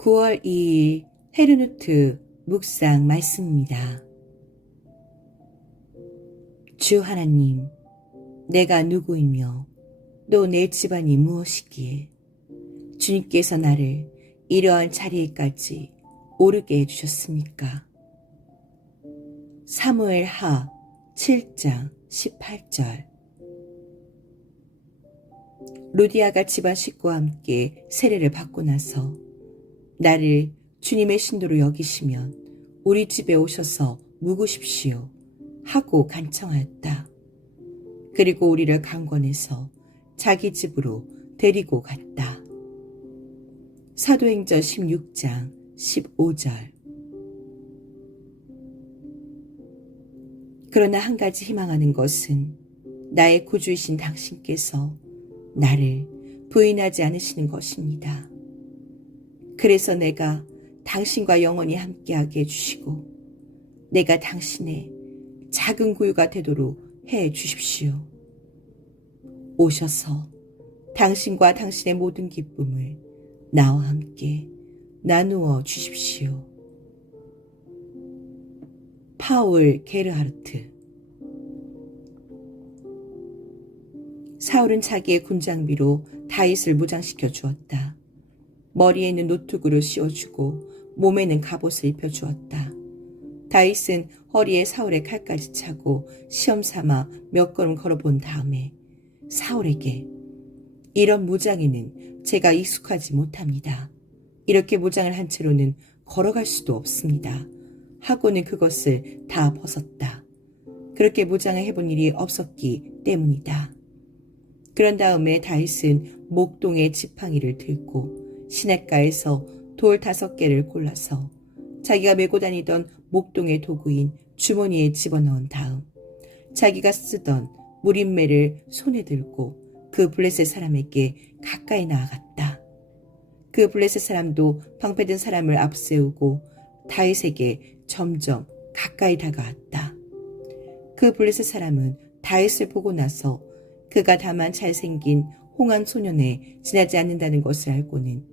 9월 2일 헤르누트 묵상 말씀입니다. 주 하나님, 내가 누구이며 또 내 집안이 무엇이기에 주님께서 나를 이러한 자리에까지 오르게 해주셨습니까? 사무엘 하 7장 18절 루디아가 집안 식구와 함께 세례를 받고 나서 나를 주님의 신도로 여기시면 우리 집에 오셔서 묵으십시오 하고 간청하였다. 그리고 우리를 강권해서 자기 집으로 데리고 갔다. 사도행전 16장 15절 그러나 한 가지 희망하는 것은 나의 구주이신 당신께서 나를 부인하지 않으시는 것입니다. 그래서 내가 당신과 영원히 함께하게 해주시고 내가 당신의 작은 구유가 되도록 해 주십시오. 오셔서 당신과 당신의 모든 기쁨을 나와 함께 나누어 주십시오. 파울 게르하르트 사울은 자기의 군장비로 다윗을 무장시켜 주었다. 머리에는 노트구를 씌워주고 몸에는 갑옷을 입혀주었다. 다윗은 허리에 사울의 칼까지 차고 시험 삼아 몇 걸음 걸어본 다음에 사울에게 이런 무장에는 제가 익숙하지 못합니다. 이렇게 무장을 한 채로는 걸어갈 수도 없습니다. 하고는 그것을 다 벗었다. 그렇게 무장을 해본 일이 없었기 때문이다. 그런 다음에 다윗은 목동의 지팡이를 들고 시냇가에서 돌 다섯 개를 골라서 자기가 메고 다니던 목동의 도구인 주머니에 집어넣은 다음 자기가 쓰던 무림매를 손에 들고 그 블레셋 사람에게 가까이 나아갔다. 그 블레셋 사람도 방패든 사람을 앞세우고 다윗에게 점점 가까이 다가왔다. 그 블레셋 사람은 다윗을 보고 나서 그가 다만 잘생긴 홍한 소년에 지나지 않는다는 것을 알고는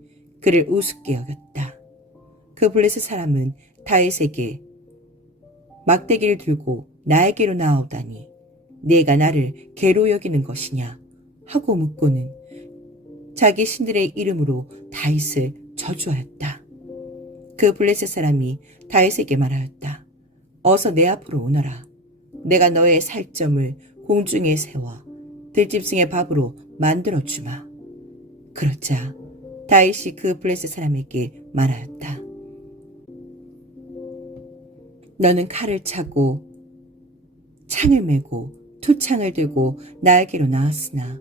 그를 우습게 여겼다. 그 블레셋 사람은 다윗에게 막대기를 들고 나에게로 나오다니 네가 나를 개로 여기는 것이냐 하고 묻고는 자기 신들의 이름으로 다윗을 저주하였다. 그 블레셋 사람이 다윗에게 말하였다. 어서 내 앞으로 오너라. 내가 너의 살점을 공중에 세워 들짐승의 밥으로 만들어 주마. 그렇자 다윗이 그 블레셋 사람에게 말하였다. 너는 칼을 차고 창을 메고 투창을 들고 나에게로 나왔으나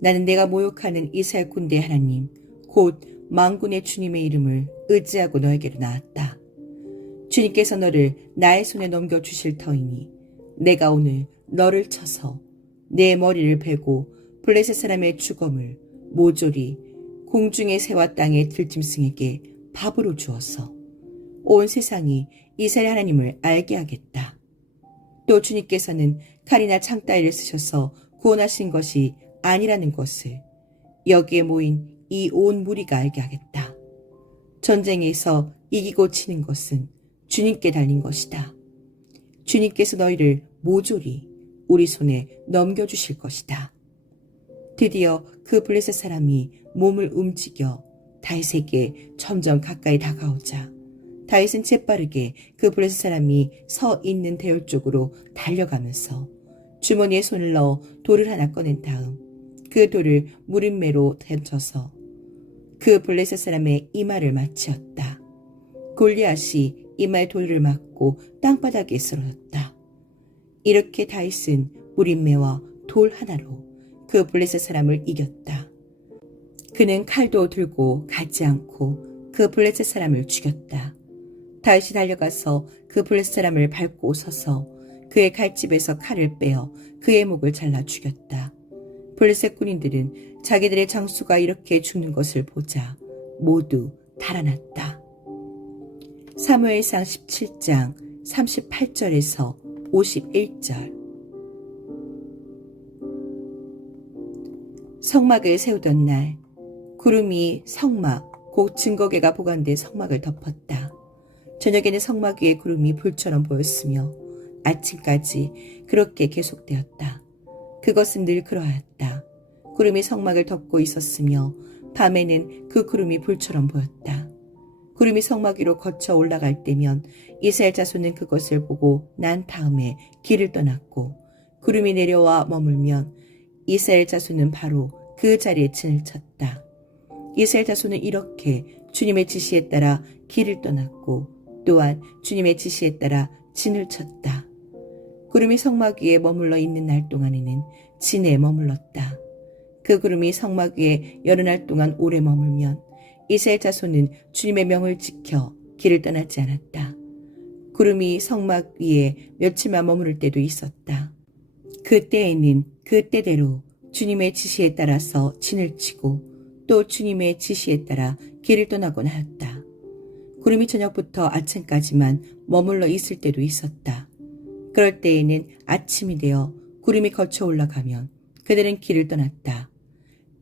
나는 내가 모욕하는 이스라엘 군대 하나님 곧 망군의 주님의 이름을 의지하고 너에게로 나왔다. 주님께서 너를 나의 손에 넘겨 주실 터이니 내가 오늘 너를 쳐서 내 머리를 베고 블레셋 사람의 주검을 모조리 공중의 새와 땅의 들짐승에게 밥으로 주어서 온 세상이 이스라엘 하나님을 알게 하겠다. 또 주님께서는 칼이나 창따위를 쓰셔서 구원하신 것이 아니라는 것을 여기에 모인 이 온 무리가 알게 하겠다. 전쟁에서 이기고 치는 것은 주님께 달린 것이다. 주님께서 너희를 모조리 우리 손에 넘겨주실 것이다. 드디어 그 블레셋 사람이 몸을 움직여 다윗에게 점점 가까이 다가오자 다윗은 재빠르게 그 블레셋 사람이 서 있는 대열 쪽으로 달려가면서 주머니에 손을 넣어 돌을 하나 꺼낸 다음 그 돌을 무림매로 던져서 그 블레셋 사람의 이마를 맞추었다. 골리앗이 이마에 돌을 맞고 땅바닥에 쓰러졌다. 이렇게 다윗은 무림매와 돌 하나로 그 블레셋 사람을 이겼다. 그는 칼도 들고 가지 않고 그 블레셋 사람을 죽였다. 다윗이 달려가서 그 블레셋 사람을 밟고 서서 그의 칼집에서 칼을 빼어 그의 목을 잘라 죽였다. 블레셋 군인들은 자기들의 장수가 이렇게 죽는 것을 보자 모두 달아났다. 사무엘상 17장 38절에서 51절 성막을 세우던 날 구름이 성막 곧 증거계가 보관된 성막을 덮었다. 저녁에는 성막 위에 구름이 불처럼 보였으며 아침까지 그렇게 계속되었다. 그것은 늘 그러하였다. 구름이 성막을 덮고 있었으며 밤에는 그 구름이 불처럼 보였다. 구름이 성막 위로 거쳐 올라갈 때면 이스라엘 자손은 그것을 보고 난 다음에 길을 떠났고 구름이 내려와 머물면 이스라엘 자손은 바로 그 자리에 진을 쳤다. 이스라엘 자손은 이렇게 주님의 지시에 따라 길을 떠났고 또한 주님의 지시에 따라 진을 쳤다. 구름이 성막 위에 머물러 있는 날 동안에는 진에 머물렀다. 그 구름이 성막 위에 여러 날 동안 오래 머물면 이스라엘 자손은 주님의 명을 지켜 길을 떠나지 않았다. 구름이 성막 위에 며칠만 머무를 때도 있었다. 그때에는 그때대로 주님의 지시에 따라서 진을 치고 또 주님의 지시에 따라 길을 떠나곤 하였다. 구름이 저녁부터 아침까지만 머물러 있을 때도 있었다. 그럴 때에는 아침이 되어 구름이 거쳐 올라가면 그들은 길을 떠났다.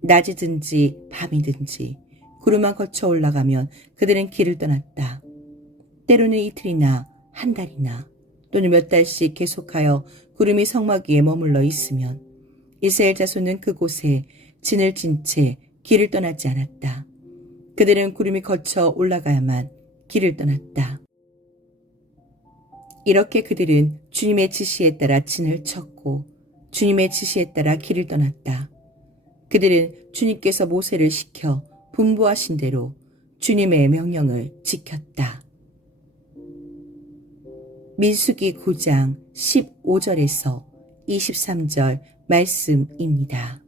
낮이든지 밤이든지 구름만 거쳐 올라가면 그들은 길을 떠났다. 때로는 이틀이나 한 달이나 또는 몇 달씩 계속하여 구름이 성막 위에 머물러 있으면 이스라엘 자손은 그곳에 진을 진 채 길을 떠나지 않았다. 그들은 구름이 거쳐 올라가야만 길을 떠났다. 이렇게 그들은 주님의 지시에 따라 진을 쳤고 주님의 지시에 따라 길을 떠났다. 그들은 주님께서 모세를 시켜 분부하신 대로 주님의 명령을 지켰다. 민수기 9장 15절에서 23절 말씀입니다.